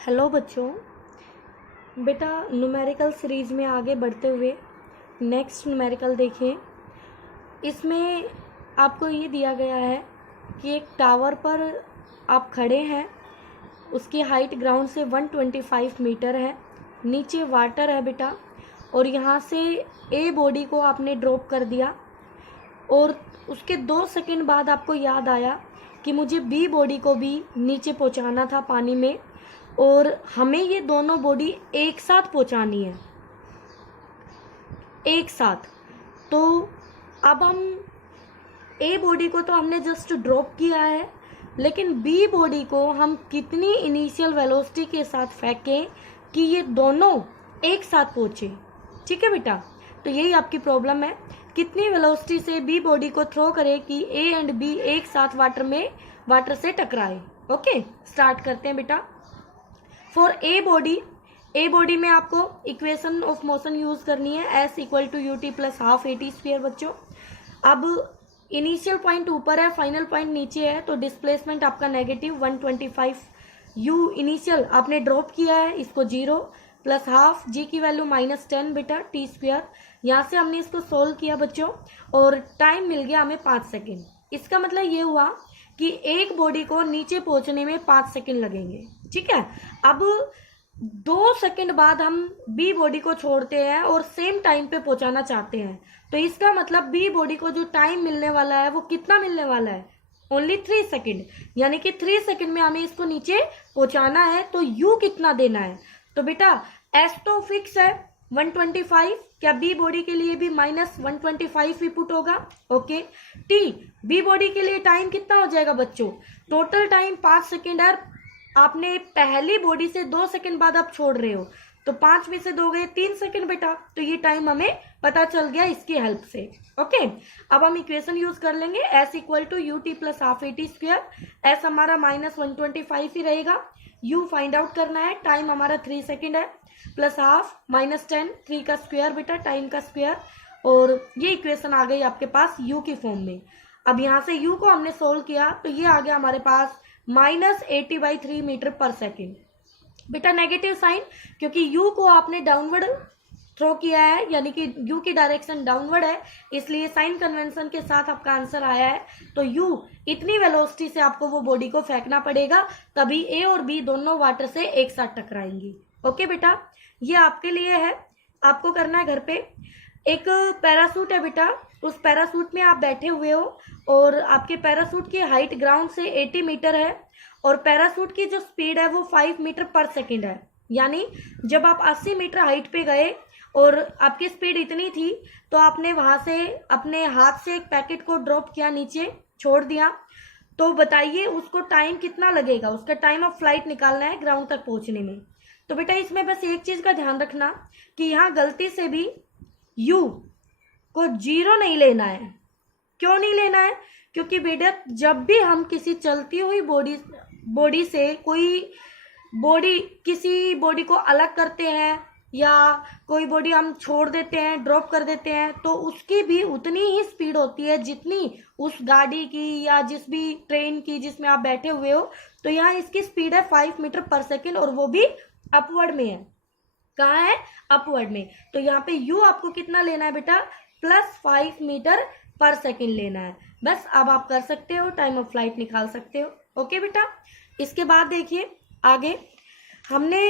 Hello बच्चों, बेटा numerical series में आगे बढ़ते हुए नेक्स्ट न्यूमेरिकल देखिए। इसमें आपको ये दिया गया है कि एक टावर पर आप खड़े हैं, उसकी हाइट ग्राउंड से 125 मीटर है, नीचे वाटर है बेटा, और यहाँ से ए बॉडी को आपने ड्रॉप कर दिया और उसके 2 सेकंड बाद आपको याद आया कि मुझे बी बॉडी को भी नीचे पहुँचाना था पानी में, और हमें ये दोनों बॉडी एक साथ पहुंचानी है, एक साथ। तो अब हम ए बॉडी को तो हमने जस्ट ड्रॉप किया है, लेकिन बी बॉडी को हम कितनी इनिशियल वेलोसिटी के साथ फेंकें कि ये दोनों एक साथ पहुंचे। ठीक है बेटा, तो यही आपकी प्रॉब्लम है, कितनी वेलोसिटी से बी बॉडी को थ्रो करे कि ए एंड बी एक साथ वाटर से टकराए। ओके, स्टार्ट करते हैं बेटा। फॉर ए बॉडी में आपको इक्वेशन ऑफ मोशन यूज करनी है, S equal to U T plus half A T square. बच्चों अब इनिशियल पॉइंट ऊपर है, फाइनल पॉइंट नीचे है, तो डिस्प्लेसमेंट आपका नेगेटिव 125 यू इनिशियल आपने ड्रॉप किया है, इसको 0 प्लस हाफ जी की वैल्यू -10 बेटा टी स्क्वायर। यहाँ से हमने इसको सोल्व किया बच्चों और टाइम मिल गया हमें 5 सेकेंड। इसका मतलब ये हुआ कि एक बॉडी को नीचे पहुंचने में 5 सेकेंड लगेंगे। ठीक है, अब 2 सेकेंड बाद हम बी बॉडी को छोड़ते हैं और सेम टाइम पे पहुंचाना चाहते हैं, तो इसका मतलब बी बॉडी को जो टाइम मिलने वाला है वो कितना मिलने वाला है, ओनली 3 सेकेंड, यानी कि 3 सेकेंड में हमें इसको नीचे पहुंचाना है। तो यू कितना देना है, तो बेटा एस तो फिक्स है 125, क्या बी बॉडी के लिए भी -125 ही पुट होगा। ओके, टी बी बॉडी के लिए टाइम कितना हो जाएगा बच्चों, टोटल टाइम 5 सेकेंड है, आपने पहली बॉडी से 2 सेकेंड बाद आप छोड़ रहे हो, तो 5 में से 2 गए 3 सेकेंड बेटा, तो ये टाइम हमें पता चल गया इसकी हेल्प से। ओके, अब हम इक्वेशन यूज कर लेंगे, S equal to U T plus half A T square. S हमारा -125 ही रहेगा, यू फाइंड आउट करना है, टाइम हमारा 3 सेकेंड है, प्लस हाफ -10, 3 का स्क्वायर बेटा टाइम का स्क्वायर, और ये इक्वेशन आ गई आपके पास यू की फॉर्म में। अब यहाँ से यू को हमने सोल्व किया तो ये आ गया हमारे पास -80/3 मीटर पर सेकेंड। बेटा नेगेटिव साइन, क्योंकि यू को आपने डाउनवर्ड थ्रो किया है, यानी कि यू की डायरेक्शन डाउनवर्ड है, इसलिए साइन कन्वेंशन के साथ आपका आंसर आया है। तो यू इतनी वेलोसिटी से आपको वो बॉडी को फेंकना पड़ेगा, तभी ए और बी दोनों वाटर से एक साथ टकराएंगी। ओके बेटा, ये आपके लिए है, आपको करना है घर पे। एक पैरासूट है बेटा, उस पैरासूट में आप बैठे हुए हो और आपके पैरासूट की हाइट ग्राउंड से 80 मीटर है और पैरासूट की जो स्पीड है वो 5 मीटर पर सेकेंड है। यानी जब आप 80 मीटर हाइट पे गए और आपकी स्पीड इतनी थी, तो आपने वहां से अपने हाथ से एक पैकेट को ड्रॉप किया, नीचे छोड़ दिया, तो बताइए उसको टाइम कितना लगेगा, उसका टाइम ऑफ फ्लाइट निकालना है ग्राउंड तक पहुंचने में। तो बेटा इसमें बस एक चीज का ध्यान रखना कि यहाँ गलती से भी यू को 0 नहीं लेना है। क्यों नहीं लेना है, क्योंकि बेटा जब भी हम किसी चलती हुई बॉडी से किसी बॉडी को अलग करते हैं या कोई बॉडी हम छोड़ देते हैं, ड्रॉप कर देते हैं, तो उसकी भी उतनी ही स्पीड होती है जितनी उस गाड़ी की या जिस भी ट्रेन की जिसमें आप बैठे हुए हो। तो यहाँ इसकी स्पीड है 5 मीटर पर सेकेंड और वो भी अपवर्ड में है। कहाँ है, अपवर्ड में। तो यहाँ पे यू आपको कितना लेना है बेटा, +5 मीटर पर सेकेंड लेना है। बस अब आप कर सकते हो, टाइम ऑफ फ्लाइट निकाल सकते हो। ओके बेटा, इसके बाद देखिए आगे हमने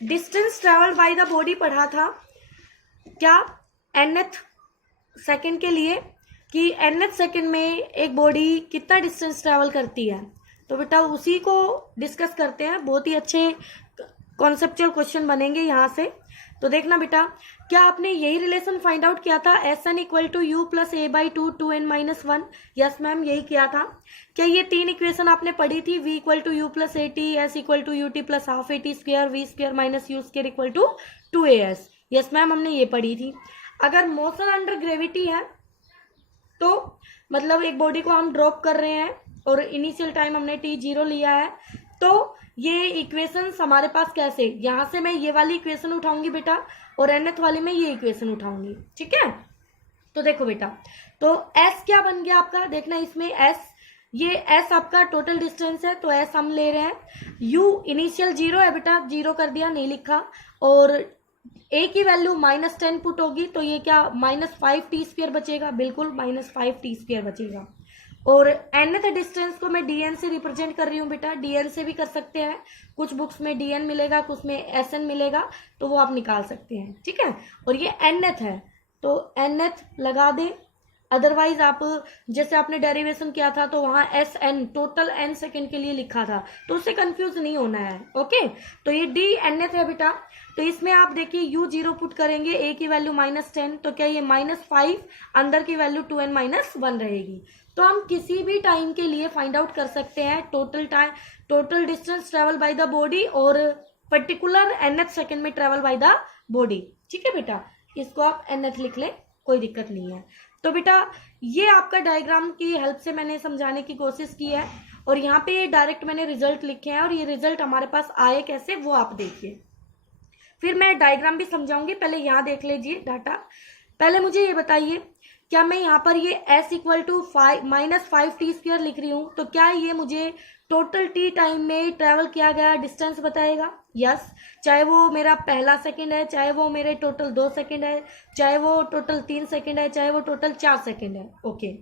distance travel by the body पढ़ा था, क्या nth सेकेंड के लिए, कि nth सेकेंड में एक बॉडी कितना डिस्टेंस ट्रेवल करती है। तो बेटा उसी को डिस्कस करते हैं, बहुत ही अच्छे कॉन्सेप्चुअल क्वेश्चन बनेंगे यहाँ से। तो देखना बेटा, क्या आपने यही रिलेशन फाइंड आउट किया था, SN equal to U plus a/2 2n-1। Yes ma'am, यही किया था। क्या ये 3 इक्वेशन आपने पढ़ी थी, v equal to U plus AT, S equal to UT plus half AT square, v square minus U square equal to 2as। Yes ma'am, हमने ये पढ़ी थी। अगर मोशन अंडर ग्रेविटी है तो मतलब एक बॉडी को हम ड्रॉप कर रहे हैं और इनिशियल टाइम हमने t0 लिया है, तो ये इक्वेशन हमारे पास कैसे, यहां से मैं ये वाली इक्वेशन उठाऊंगी बेटा और nth वाली में ये इक्वेशन उठाऊंगी। ठीक है, तो देखो बेटा, तो s क्या बन गया आपका, देखना इसमें s ये एस आपका टोटल डिस्टेंस है, तो एस हम ले रहे हैं। यू इनिशियल 0 है बेटा, 0 कर दिया, नहीं लिखा। और ए की वैल्यू -10 पुट होगी, तो ये क्या -5t² बचेगा, बिल्कुल -5t² बचेगा। और nth डिस्टेंस को मैं dn से रिप्रेजेंट कर रही हूँ बेटा, dn से भी कर सकते हैं, कुछ बुक्स में dn मिलेगा, कुछ में sn मिलेगा, तो वो आप निकाल सकते हैं, ठीक है। और ये nth है, तो nth लगा दें। अदरवाइज आप जैसे आपने डेरिवेशन किया था तो वहां SN टोटल n सेकेंड के लिए लिखा था, तो उससे कंफ्यूज नहीं होना है, ओके। तो ये d nth है बेटा, तो इसमें आप देखिए u 0 पुट करेंगे, a की वैल्यू -10, तो क्या ये -5, अंदर की वैल्यू 2n - 1 रहेगी। तो हम किसी भी टाइम के लिए फाइंड आउट कर सकते हैं total distance travel by the body और पर्टिकुलर nth सेकेंड में ट्रेवल बाय द बॉडी, ठीक है बेटा। इसको आप nth लिख लें, कोई दिक्कत नहीं है। तो बेटा ये आपका डायग्राम की हेल्प से मैंने समझाने की कोशिश की है, और यहाँ पे डायरेक्ट मैंने रिजल्ट लिखे हैं, और ये रिजल्ट हमारे पास आए कैसे वो आप देखिए, फिर मैं डायग्राम भी समझाऊंगी। पहले यहाँ देख लीजिए डाटा। पहले मुझे ये बताइए, क्या मैं यहाँ पर ये s = -5t² लिख रही हूँ, तो क्या ये मुझे टोटल t टाइम में ट्रेवल किया गया डिस्टेंस बताएगा? यस, चाहे वो मेरा पहला सेकंड है, चाहे वो मेरे टोटल 2 सेकंड है, चाहे वो टोटल 3 सेकंड है, चाहे वो टोटल 4 सेकंड है, ओके।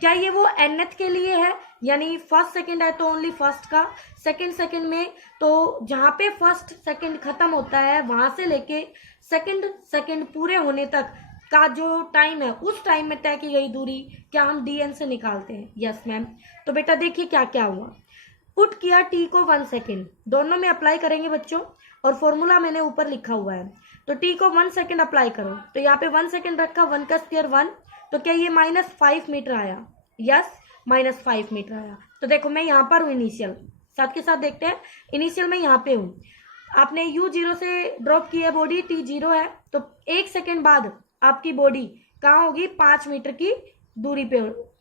क्या ये वो nth के लिए है, यानी फर्स्ट सेकंड है तो ओनली फर्स्ट का, सेकंड सेकंड में तो जहाँ पे फर्स्ट सेकंड खत्म होता है वहां से लेके सेकंड सेकंड पूरे होने तक का जो टाइम है उस टाइम में तय की गई दूरी क्या हम dn से निकालते हैं? Yes ma'am. तो बेटा देखिए क्या क्या हुआ, पुट किया t को 1 सेकेंड, दोनों में अप्लाई करेंगे बच्चों, और फॉर्मूला मैंने ऊपर लिखा हुआ है। तो t को 1 सेकेंड अप्लाई करो, तो यहाँ पे 1 सेकेंड रखा, 1 का स्क्वायर 1, तो क्या ये -5 मीटर आया? यस, -5 मीटर आया। तो देखो मैं यहाँ पर हूँ, इनिशियल साथ के साथ देखते हैं, इनिशियल में यहाँ पे हूँ। आपने u 0 से ड्रॉप किया बॉडी, t 0 है, तो 1 सेकेंड बाद आपकी बॉडी कहाँ होगी? 5 मीटर की दूरी पे,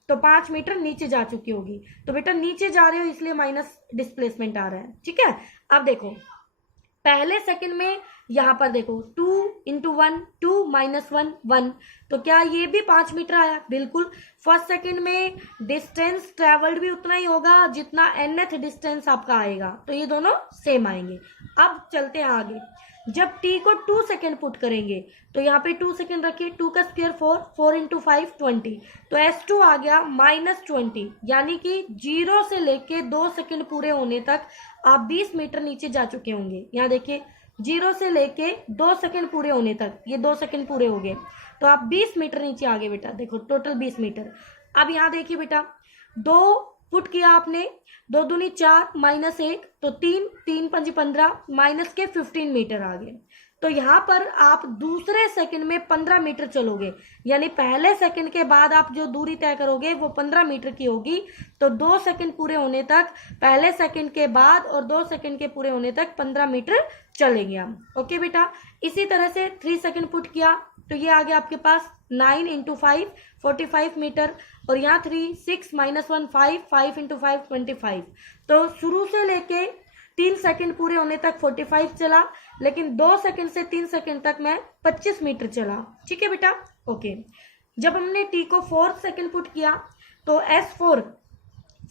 तो 5 मीटर नीचे जा चुकी होगी। तो बेटा नीचे जा रहे हो इसलिए माइनस डिस्प्लेसमेंट आ रहा है, ठीक है। अब देखो पहले सेकंड में यहाँ पर देखो 2 × 1 2 - 1 1, तो क्या ये भी 5 मीटर आया? बिल्कुल। फर्स्ट सेकंड में डिस्टेंस ट्रेवल्ड भी उतना ही होगा जितना nth डिस्टेंस आपका आएगा, तो ये दोनों सेम आएंगे। अब चलते हैं आगे, जब t को 2 सेकेंड पुट करेंगे, तो यहाँ पे 2 सेकेंड रखिए, 2 का स्क्वायर 4, 4 × 5 20, तो s2 आ गया -20, यानी कि 0 से लेके 2 सेकेंड पूरे होने तक आप 20 मीटर नीचे जा चुके होंगे। यहाँ देखिए 0 से लेके 2 सेकेंड पूरे होने तक, ये 2 सेकेंड पूरे हो गए, तो आप 20 मीटर नीचे आ गए बेटा, देखो टोटल 20 मीटर। अब यहाँ देखिए बेटा 2 पुट किया आपने, 2 दूनी 4 -1, तो 3 3 5 15 माइनस के 15 मीटर आ गए। तो यहाँ पर आप दूसरे सेकंड में 15 मीटर चलोगे, यानी पहले सेकंड के बाद आप जो दूरी तय करोगे वो 15 मीटर की होगी। तो 2 सेकंड पूरे होने तक, पहले सेकंड के बाद और 2 सेकंड के पूरे होने तक 15 मीटर चलेंगे हम, ओके बेटा। इसी तरह से 3 सेकंड पुट किया, तो ये आ गया आपके पास 9 × 5 45 मीटर, और यहाँ 3 6 - 1 5 5 × 5 25। तो शुरू से लेके 3 सेकंड पूरे होने तक 45 चला, लेकिन 2 सेकंड से 3 सेकंड तक मैं 25 मीटर चला, ठीक है बेटा, ओके। जब हमने t को 4 सेकंड पुट किया, तो S4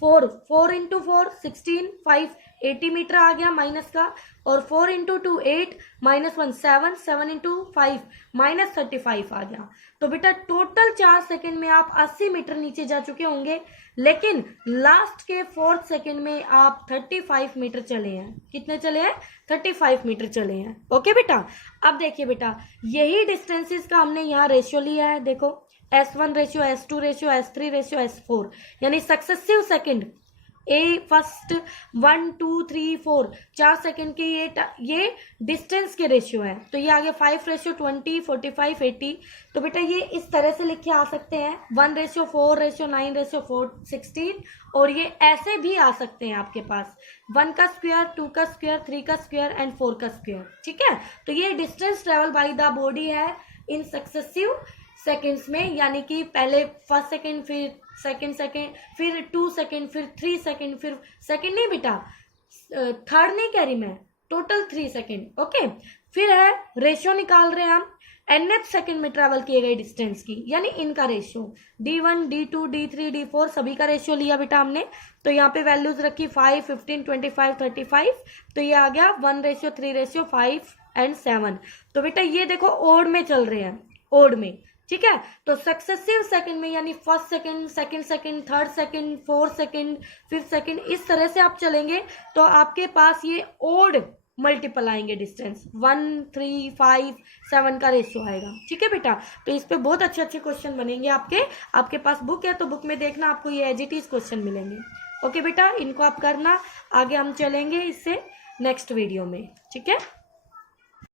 4 × 4 16 5 80 मीटर आ गया माइनस का, और 4 × 2 8 -1 7 7 × 5 -35 आ गया। तो बेटा टोटल 4 सेकंड में आप 80 मीटर नीचे जा चुके होंगे, लेकिन लास्ट के 4 सेकंड में आप 35 मीटर चले हैं। कितने चले हैं? 35 मीटर चले हैं, ओके बेटा। अब देखिए बेटा यही डिस्टेंसेस का हमने यहाँ रेशियो लिया है, देखो S1 ratio, S2 ratio, S3 ratio, S4, यानी सक्सेसिव सेकंड फर्स्ट 1 2 3 4 4 सेकंड के ये डिस्टेंस के रेशियो है। तो ये आ गया 5:20 45 80। तो बेटा ये इस तरह से लिखे आ सकते हैं 1:4 9:4 16, और ये ऐसे भी आ सकते हैं आपके पास 1 का स्क्वायर 2 का स्क्वायर 3 का स्क्वायर एंड 4 का स्क्वायर, ठीक है। तो ये distance travel by the body है इन सक्सेसिव सेकेंड्स में, यानी कि पहले फर्स्ट सेकेंड, फिर सेकेंड सेकेंड, फिर 2 सेकेंड, फिर 3 सेकेंड, फिर सेकेंड नहीं बेटा थर्ड नहीं कह रही मैं, टोटल 3 सेकेंड, ओके। फिर है रेशियो निकाल रहे हैं हम nth सेकंड में ट्रेवल किए गए डिस्टेंस की, यानी इनका ratio d1 d2 d3 d4 सभी का रेशियो लिया बेटा हमने। तो यहाँ पे वैल्यूज रखी 5 15 25 35, तो ये आ गया 1:3:5 एंड 7। तो बेटा ये देखो ओड में चल रहे हैं, ओड में, ठीक है। तो सक्सेसिव सेकंड में यानी first second, second second, third second, fourth second, fifth second, इस तरह से आप चलेंगे तो आपके पास ये ओड मल्टीपल आएंगे डिस्टेंस, 1 3 5 7 का रेशियो आएगा, ठीक है बेटा। तो इस पे बहुत अच्छे अच्छे क्वेश्चन बनेंगे आपके पास बुक है तो बुक में देखना, आपको ये एज इट इज क्वेश्चन मिलेंगे। ओके बेटा, इनको आप करना, आगे हम चलेंगे इससे नेक्स्ट वीडियो में, ठीक है।